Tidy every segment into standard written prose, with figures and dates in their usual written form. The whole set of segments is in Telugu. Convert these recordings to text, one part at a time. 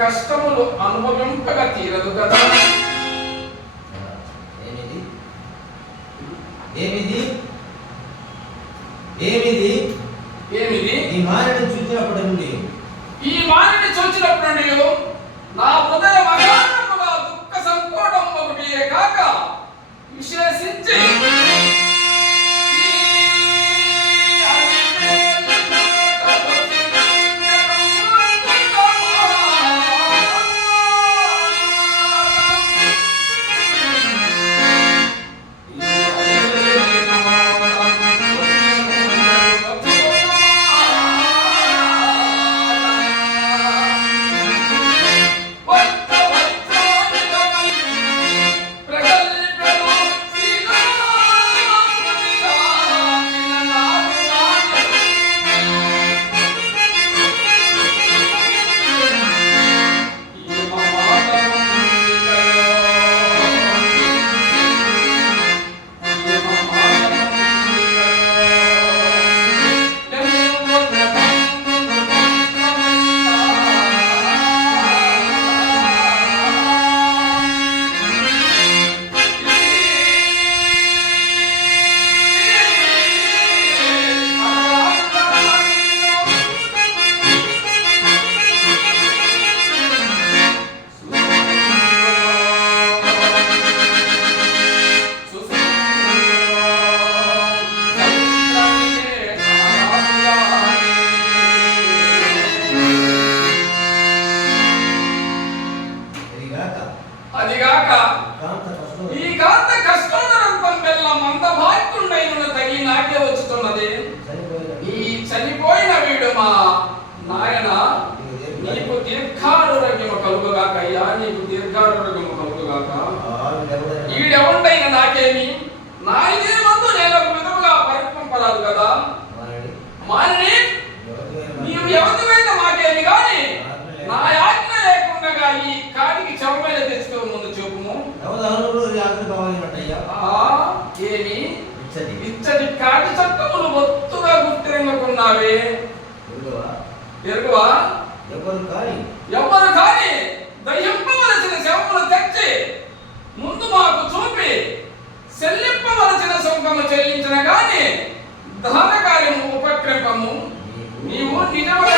కష్టములు అనుభవింపగా తీరదు కదా. ఏమిది ఏమిది ఏమిది ఈ మారిని చూచినప్పటి నుండి నా హృదయం అగాధముగా దుఃఖ సంకోటం ఒకటియే కాక విశేషించి అదిగాక ఈ కాంత కష్టోదరంతం వల్ల మందభాగ్యుడైన తగి నాకే వచ్చుతున్నది. ఈ చనిపోయిన వీడు మా నాయన నీకు దీర్ఘారోగ్యము కలుగుగాక అయ్యా, నీకు దీర్ఘారోగ్యము కలుగుగాక. ఈడెవండైన నాకేమి, నాయనే మందు నేను ఒక విధముగా పరిపంపరాదు కదా. మాని నీవు ఎవరివైనా మాకేమి గాని నా ఆజ్ఞ లేకుండా ఈ కాడికి చెవమైన తెచ్చుకో ముందు చూపుము. ఏమి ఇచ్చటి కాటి చట్టములు ఒత్తుగా గుర్తించుకున్నావే ఎరుగువా? ఎవరు కాని దయ్యింపవలసిన శవములు తెచ్చి ముందు మాకు చూపి చెల్లింపవలసిన సుంకము చెల్లించిన గాని దహన కార్యము ఉపక్రమము నీవు నిజముగా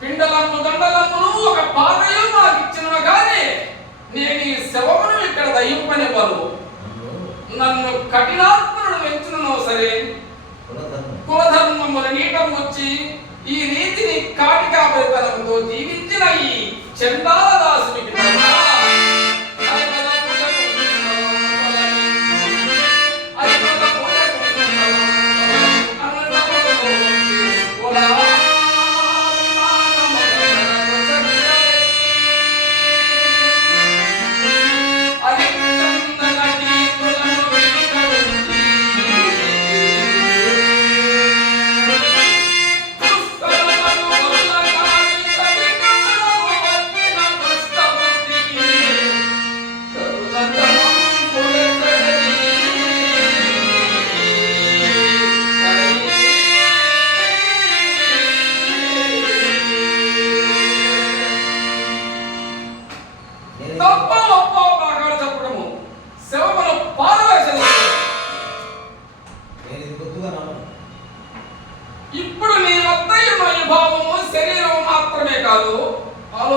పిండలము దండలమును ఒక పాత్రయు మాకు ఇచ్చినవ గాని నేను ఈ శవమును ఇక్కడ దయ్యింపనివ్వను. నన్ను కఠినాత్మను వెంచునను సరే కులధర్మముల నీటం వచ్చి ఈ రీతిని కాటికాపరితనంతో జీవించిన ఈ చండాల దాసునికి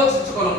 ఆలోచించుకొనము.